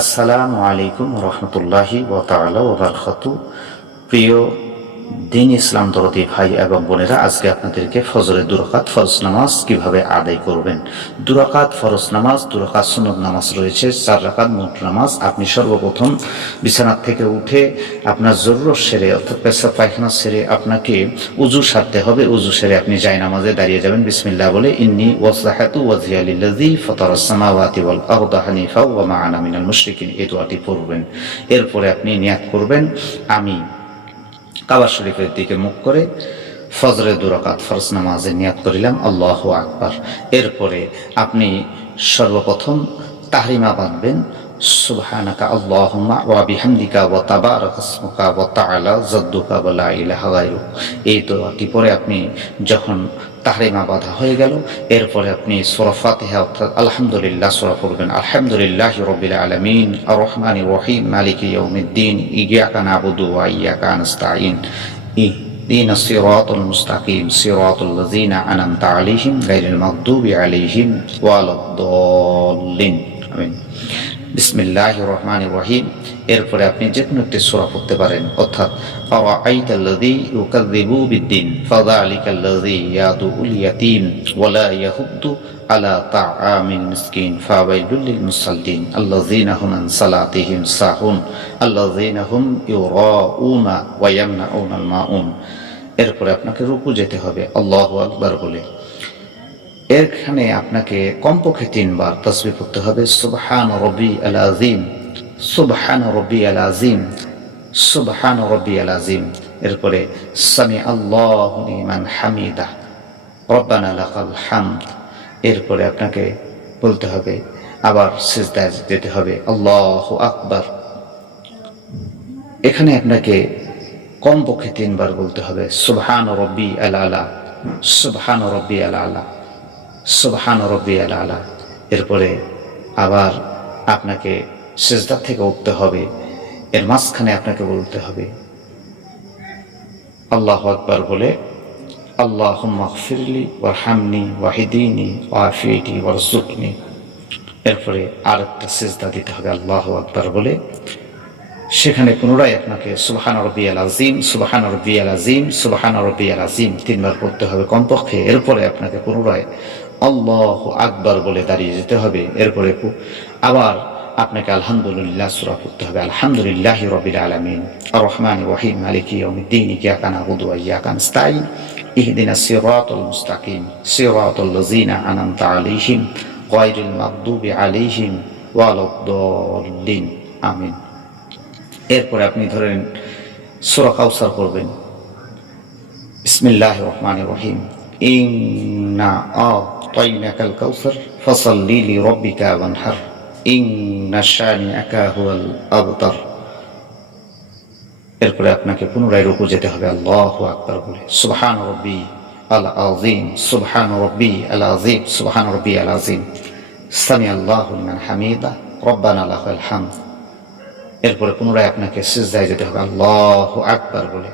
আসসালামু আলাইকুম রহমতুল্লাহি ওয়া তাআলা ওয়া বারাকাতুহু। প্রিয় দিন ইসলাম দরদি ভাই এবং বোনেরা, আজকে আপনাদেরকে ফজরের 2 রাকাত ফরজ নামাজ কিভাবে আদায় করবেন। 2 রাকাত ফরজ নামাজ, 2 রাকাত সুন্নত নামাজ রয়েছে, 4 রাকাত মোট নামাজ। আপনি সর্বপ্রথম বিছানা থেকে উঠে আপনার জরুরত সেরে অর্থাৎ পেশাব পায়খানা সেরে আপনাকে উযু সারতে হবে। উযু সেরে আপনি জায়নামাজে দাঁড়িয়ে যাবেন বিসমিল্লাহ বলে, ইন্নী ওয়াজহাতু ওয়াজহিয়া লিল্লাযী ফাতারাস সামাওয়াতি ওয়াল আরদা হানিফা ওয়া মা আনা মিনাল মুশরিকিন, এই দোয়াটি পড়বেন। এরপরে আপনি নিয়াত করবেন, আমি কাবা শরীফের দিকে মুখ করে ফজরের 2 রাকাত ফরজ নামাজে নিয়াত করিলাম, আল্লাহু আকবার। এরপরে আপনি সর্বপ্রথম তাহরিমা বাঁধবেন, সুবহানাকা আল্লাহুম্মা ওয়া বিহামদিকা ওয়া তাবারাকা ইসমুকা ওয়া তাআলা জাদ্দুকা ওয়া লা ইলাহা গায়রুক। এই দোয়াটি পরে আপনি যখন তাহরিমা বাঁধা হয়ে গেল, এরপরে আপনি সূরা ফাতিহা অর্থাৎ আলহামদুলিল্লাহ সূরা পড়বেন। আলহামদুলিল্লাহি রাব্বিল আলামিন আর রহমানির রহিম মালিকি ইয়াউমিদ্দিন ইয়্যাকা না'বুদু ওয়া ইয়্যাকা নাস্তাঈন ইহদিনাস সিরাতাল মুস্তাকিম সিরাতাল লাযিনা আন'আমতা আলাইহিম গায়রিল মাগদুবি আলাইহিম ওয়ালাদ-দাল্লিন। আমিন। বিসমিল্লাহির রহমানির রহিম। এরপরে আপনি যে কোনো একটি সূরা পড়তে পারেন, অর্থাৎ আরাআইতাল্লাযী ইউকাযযিবু বিদ্দীন ফাযালিকাল্লাযী ইয়াদুল ইয়াতীম ওয়া লা ইয়াহুদ্দু আলা তাআমিল মিসকিন ফাওয়াইলুল লিল মুসাল্লিন আল্লাযীনা হুম আন সালাতিহিম সাহুন আল্লাযীনা হুম ইউরাউনা ওয়া ইয়ামনাউনাল মাউন। এরপরে আপনাকে রুকু যেতে হবে আল্লাহু আকবার বলে। এখানে আপনাকে কমপক্ষে 3 বার তাসবিহ পড়তে হবে, সুবহান রাব্বিয়াল আযীম, সুবহান রাব্বিয়াল আযীম, সুবহান রাব্বিয়াল আযীম। এরপরে সামি আল্লাহু লিমান হামিদা রব্বানা লাকাল হামদ। এরপরে আপনাকে বলতে হবে, আবার সিজদায় যেতে হবে, আল্লাহু আকবার। এখানে আপনাকে কমপক্ষে 3 বার বলতে হবে, সুবহান রাব্বিয়াল আলা, সুবহান রাব্বিয়াল আলা, সুবহান রাব্বিয়াল আলা। এরপরে আবার আপনাকে সিজদা থেকে উঠতে হবে, এর মাঝখানে আপনাকে বলতে হবে আল্লাহু আকবার বলে, আল্লাহুম্মা গফিরলি ওয়ারহামনি ওয়াহদিনি ওয়াআফিনি ওয়ারযুকনি। এরপরে আরেকটা সিজদা দিতে হবে আল্লাহু আকবার বলে। সেখানে পুনরায় আপনাকে সুবহান রাব্বিয়াল আযীম, সুবহান রাব্বিয়াল আযীম, সুবহান রাব্বিয়াল আযীম 3 বার পড়তে হবে কমপক্ষে। এরপরে আপনাকে পুনরায় আল্লাহু আকবার বলে দাঁড়িয়ে যেতে হবে। এরপরে আবার আপনাকে আলহামদুলিল্লাহ সূরা পড়তে হবে, আলহামদুলিল্লাহি রাব্বিল আলামিন আর রহমানির রহিম মালিকি ইয়াউমিদ্দিন ইয়্যাকা না'বুদু ওয়া ইয়্যাকা নাস্তাঈন ইহদিনাস সিরাতাল মুস্তাকিম সিরাতাল লাযিনা আন'আমতা আলাইহিম গায়রিল মাগদুবি আলাইহিম ওয়ালাদ-দাল্লিন। আমিন। এরপরে আপনি ধরেন সূরা কাউসার পড়বেন, বিসমিল্লাহির রহমানির রহিম, ইন্না আ'তাইনাকাল কাউসার ফাসাল্লি লিরাব্বিকা ওয়ানহার ইন্না শানিআকা হুয়াল আবতার। এরপরে আপনাকে পুনরায় রুকু যেতে হবে আল্লাহু আকবার বলে, সুবহান রাব্বি আল আযীম, সুবহান রাব্বি আল আযীম, সুবহান রাব্বি আল আযীম, সামি আল্লাহু লিমান হামিদা রব্বানা লাকাল হামদ। এরপরে পুনরায় আপনাকে সিজদায় যেতে হবে আল্লাহু আকবার বলে,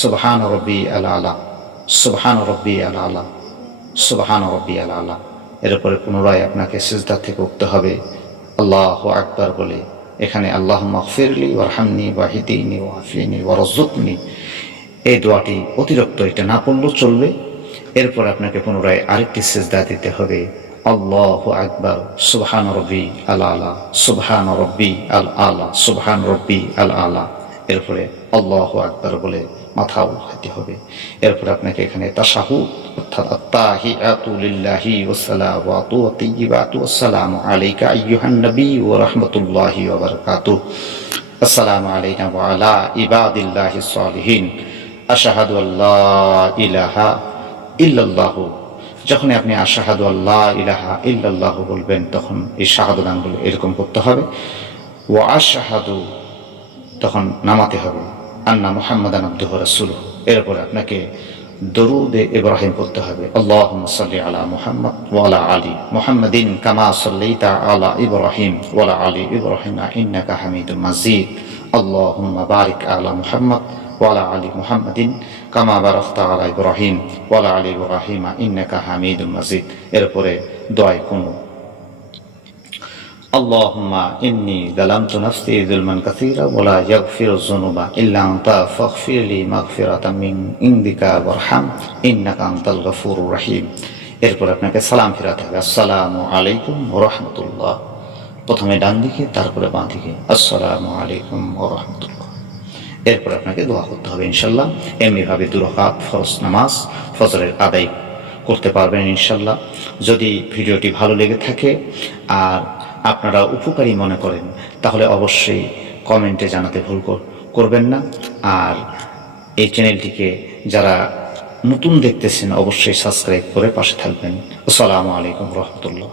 সুবহান রাব্বি আল আলা, সুবহান রাব্বি আল আলা, সুবহান রাব্বি আল আলা। এরপরে পুনরায় আপনাকে সিজদা থেকে উঠতে হবে আল্লাহু আকবার বলে। এখানে আল্লাহুম্মা গফিরলি ওয়ারহামনি ওয়াহদিনি ওয়াআফিনি ওয়ারযুকনি, এই দোয়াটি অতিরিক্ত এটা না পড়লেও চলবে। এরপর আপনাকে পুনরায় আরেকটি সিজদা দিতে হবে আল্লাহু আকবার, সুবহান রাব্বি আল আলা, সুবহান রাব্বি আল আলা, সুবহান রাব্বি আল আলা। এরপরে আল্লাহু আকবার বলে মাথা উঠাতে হবে। এরপর আপনাকে এখানে তাশাহুদ অর্থাৎ আত্তাহিয়াতু লিল্লাহি ওয়াসসালাওয়াতু ওয়া তাইয়্যিবাতু ওয়াসসালামু আলাইকা আইয়ুহান নবী ওয়া রাহমাতুল্লাহি ওয়া বারাকাতুহু, আসসালামু আলাইনা ওয়া আলা ইবাদিল্লাহিস সালিহিন, আশহাদু আল্লা ইলাহা ইল্লাল্লাহু। যখন আপনি আশহাদু আল্লা ইলাহা ইল্লাল্লাহু বলবেন, তখন এই শাহাদাত আঙ্গুল এরকম করতে হবে, ওয়া আশহাদু তখন নামাতে হবে, আন্না মুহাম্মাদান আবদুহু ওয়া রাসূলুহু। এরপর আপনাকে দরুদে ইব্রাহিম পড়তে হবে, আল্লাহুম্মা সাল্লি আলা মুহাম্মাদ ওয়া আলা আলি মুহাম্মাদিন কামা সাল্লাইতা আলা ইব্রাহিম ওয়া আলা আলি ইব্রাহিম ইন্নাকা হামিদুম মাজিদ, আল্লাহুম্মা বারিক আলা মুহাম্মাদ ওয়া আলা আলি মুহাম্মাদিন কামা বারাকতা আলা ইব্রাহিম ওয়া আলা আলি ইব্রাহিম ইন্নাকা হামিদুম মাজিদ। এরপরে দোয়ায় কোনো আল্লাহুম্মা ইন্নী যালামতু নাফসি যুলমান কাসীরা ওয়া লা ইয়াগফিরুয যুনুবা ইল্লা আনতা ফাগফিরলি মাগফিরাতাম মিন ইনদিকা ওয়ারহাম ইন্নাকা আনতাল গফুরুর রহিম। এরপর আপনাকে সালাম ফেরাতে হবে, আসসালামু আলাইকুম ওয়া রাহমাতুল্লাহ। প্রথমে ডান দিকে, তারপরে বাঁ দিকে, আসসালামু আলাইকুম ওয়া রাহমাতুল্লাহ। এরপর আপনাকে দোয়া করতে হবে ইনশাল্লাহ। এমনিভাবে 2 রাকাত ফরজ নামাজ ফজরের আদায় করতে পারবেন ইনশাল্লাহ। যদি ভিডিওটি ভালো লেগে থাকে আর আপনারা উপকারী মনে করেন তাহলে অবশ্যই কমেন্টে জানাতে ভুল করবেন না। আর এই চ্যানেলটিকে যারা নতুন দেখতেছেন অবশ্যই সাবস্ক্রাইব করে পাশে থাকবেন। আসসালামু আলাইকুম রহমতুল্লাহ।